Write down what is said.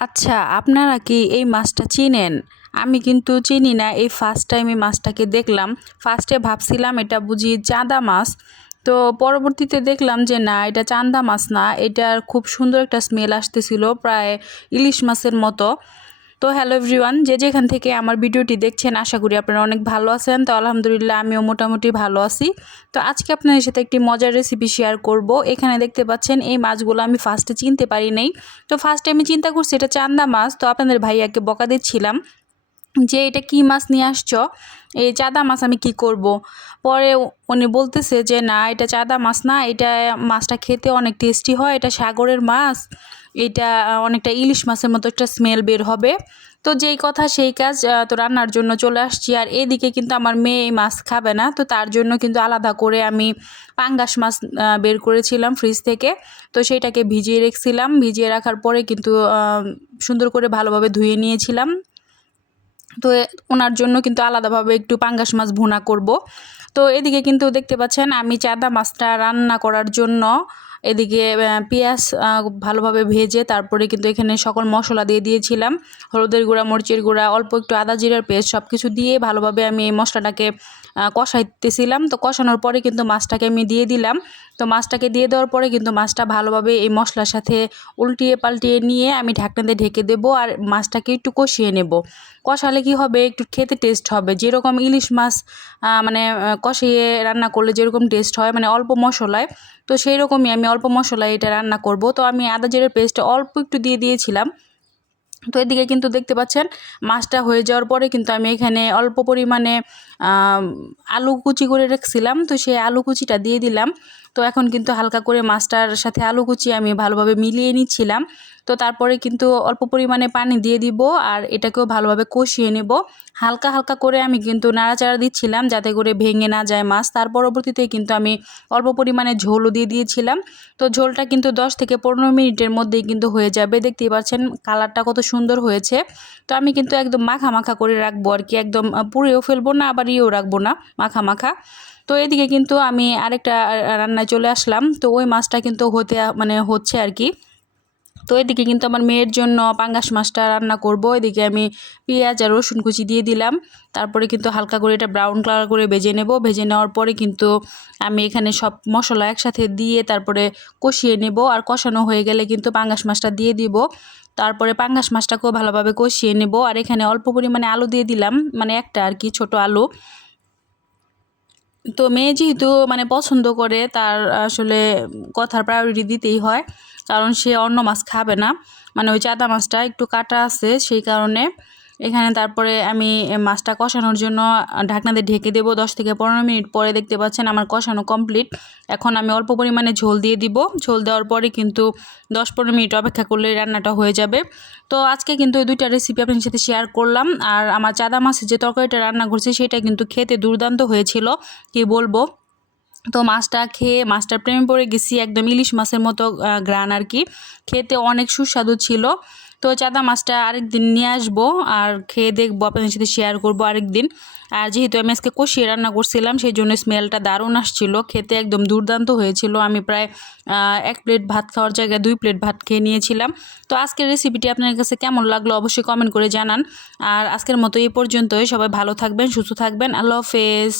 আচ্ছা আপনারা কি এই মাছটা চিনেন? আমি কিন্তু চিনি না, এই ফার্স্ট টাইম এই মাছটাকে দেখলাম। ফার্স্টে ভাবছিলাম এটা বুঝি চাঁদা মাছ। তো পরবর্তীতে দেখলাম যে না, এটা চান্দা মাছ না, এটার খুব সুন্দর একটা স্মেল আসতেছিল, প্রায় ইলিশ মাছের মতো। তো হ্যালো এভরিওয়ান, যে যেখান থেকে আমার ভিডিওটি দেখছেন, আশা করি আপনারা অনেক ভালো আছেন। তো আলহামদুলিল্লাহ, আমিও মোটামুটি ভালো আছি। তো আজকে আপনাদের সাথে একটি মজার রেসিপি শেয়ার করব। এখানে দেখতে পাচ্ছেন, এই মাছগুলো আমি ফার্স্টে চিনতে পারি নাই। তো ফার্স্টে আমি চিন্তা করছি, এটা চান্দা মাছ। তো আপনাদের ভাইয়াকে বকা দিচ্ছিলাম। যে এটা কি মাছ নিয়ে আসছো? এই চাদা মাছ আমি কি করব। পরে উনি বলতেছে যে, না, এটা চাদা মাছ না, এটা মাছটা খেতে অনেক টেস্টি হয়, এটা সাগরের মাছ, এটা অনেকটা ইলিশ মাছের মতো একটা স্মেল বের হবে। তো যেই কথা সেই কাজ তো রান্নার জন্য চলে আসছি। আর এদিকে কিন্তু আমার মেয়ে এই মাছ খাবে না, তো তার জন্য কিন্তু আলাদা করে আমি পাঙ্গাস মাছ বের করেছিলাম ফ্রিজ থেকে। তো সেইটাকে ভিজিয়ে রেখেছিলাম। ভিজিয়ে রাখার পরে কিন্তু সুন্দর করে ভালোভাবে ধুয়ে নিয়েছিলাম। তো ওনার জন্য কিন্তু আলাদাভাবে একটু পাঙ্গাস মাছ ভুনা করব। তো এদিকে কিন্তু দেখতে পাচ্ছেন আমি চাদা মাছটা রান্না করার জন্য এদিকে পেঁয়াজ ভালোভাবে ভেজে তারপরে কিন্তু এখানে সকল মশলা দিয়ে দিয়েছিলাম। হলুদের গুঁড়া, মরিচের গুঁড়া, অল্প একটু আদা জিরার পেস্ট সব কিছু দিয়ে ভালোভাবে আমি এই মশলাটাকে কষাইতেছিলাম। তো কষানোর পরে কিন্তু মাছটাকে আমি দিয়ে দিলাম। তো মাছটাকে দিয়ে দেওয়ার পরে কিন্তু মাছটা ভালোভাবে এই মশলার সাথে উল্টিয়ে পাল্টিয়ে নিয়ে আমি ঢাকনাতে ঢেকে দেবো আর মাছটাকে একটু কষিয়ে নেব। কষালে কি হবে? একটু খেতে টেস্ট হবে। যেরকম ইলিশ মাছ মানে কষিয়ে রান্না করলে যেরকম টেস্ট হয় মানে অল্প মশলায়, তো সেই রকমই আমি অল্প মশলায় এটা রান্না করব। তো আমি আদা জিরের পেস্ট অল্প একটু দিয়ে দিয়েছিলাম। তো এদিকে কিন্তু দেখতে পাচ্ছেন মাছটা হয়ে যাওয়ার পরে কিন্তু আমি এখানে অল্প পরিমাণে আলু কুচি করে রেখেছিলাম। তো সেই আলু কুচিটা দিয়ে দিলাম। তো এখন কিন্তু হালকা করে মাছটার সাথে আলু কুচি আমি ভালোভাবে মিলিয়ে নিচ্ছিলাম। তো তারপরে কিন্তু অল্প পরিমাণে পানি দিয়ে দিব আর এটাকেও ভালোভাবে কষিয়ে নেব। হালকা হালকা করে আমি কিন্তু নাড়াচাড়া দিচ্ছিলাম যাতে করে ভেঙে না যায় মাছ। তার পরবর্তীতে কিন্তু আমি অল্প পরিমাণে ঝোলও দিয়ে দিয়েছিলাম। তো ঝোলটা কিন্তু 10 থেকে পনেরো মিনিটের মধ্যেই কিন্তু হয়ে যাবে। দেখতেই পাচ্ছেন কালারটা কত সুন্দর হয়েছে। তো আমি কিন্তু একদম মাখা মাখা করে রাখব আর কি একদম পুড়েও ফেলব না, আবার ইয়েও রাখব না, মাখা মাখা। তো এদিকে কিন্তু আমি আরেকটা রান্নায় চলে আসলাম। তো ওই মাছটা কিন্তু হতে মানে হচ্ছে আর কি তো এদিকে কিন্তু আমার মেয়ের জন্য পাঙ্গাস মাছটা রান্না করব। এদিকে আমি পেঁয়াজ আর রসুন কুচি দিয়ে দিলাম। তারপরে কিন্তু হালকা করে এটা ব্রাউন কালার করে ভেজে নেব। ভেজে নেওয়ার পরে কিন্তু আমি এখানে সব মশলা একসাথে দিয়ে তারপরে কষিয়ে নেব। আর কষানো হয়ে গেলে কিন্তু পাঙ্গাস মাছটা দিয়ে দিব। তারপরে পাঙ্গাস মাছটাকেও ভালোভাবে কষিয়ে নেব। আর এখানে অল্প পরিমাণে আলু দিয়ে দিলাম। মানে একটা আর কি, ছোট আলু। তো মেয়ে যেহেতু মানে পছন্দ করে, তার আসলে কথার প্রায়োরিটি দিতেই হয়। কারণ সে অন্য মাছ খাবে না। মানে ওই চাদা মাছটা একটু কাটা আছে, সেই কারণে এখানে তারপরে আমি মাছটা কষানোর জন্য ঢাকনাতে ঢেকে দেবো দশ থেকে পনেরো মিনিট। পরে দেখতে পাচ্ছেন আমার কষানো কমপ্লিট এখন আমি অল্প পরিমাণে ঝোল দিয়ে দিব। ঝোল দেওয়ার পরে কিন্তু দশ পনেরো মিনিট অপেক্ষা করলে রান্নাটা হয়ে যাবে। তো আজকে কিন্তু এই দুইটা রেসিপি আপনার সাথে শেয়ার করলাম। আর আমার চাদা মাছের যে তরকারিটা রান্না করছি, সেটা কিন্তু খেতে দুর্দান্ত হয়েছিল। কি বলব? তো মাছটা খেয়ে, মাছটার প্রেমে পড়ে গেছি, একদম ইলিশ মাছের মতো গ্রান আর কি। খেতে অনেক সুস্বাদু ছিল। তো চাদা মাছটা আরেক দিন নিয়ে আসব আর খেয়ে দেখব, আপনাদের সাথে শেয়ার করব আরেক দিন আর যেহেতু আমি আজকে কষিয়ে রান্না করছিলাম সেই জন্য স্মেলটা দারুণ আসছিল। খেতে একদম দুর্দান্ত হয়েছিল। আমি প্রায় এক প্লেট ভাত খাওয়ার জায়গায় দুই প্লেট ভাত খেয়ে নিয়েছিলাম। তো আজকের রেসিপিটি আপনার কাছে কেমন লাগল অবশ্যই কমেন্ট করে জানান। আর আজকের মতো এই পর্যন্তই। সবাই ভালো থাকবেন, সুস্থ থাকবেন। আল্লাহ হাফেজ।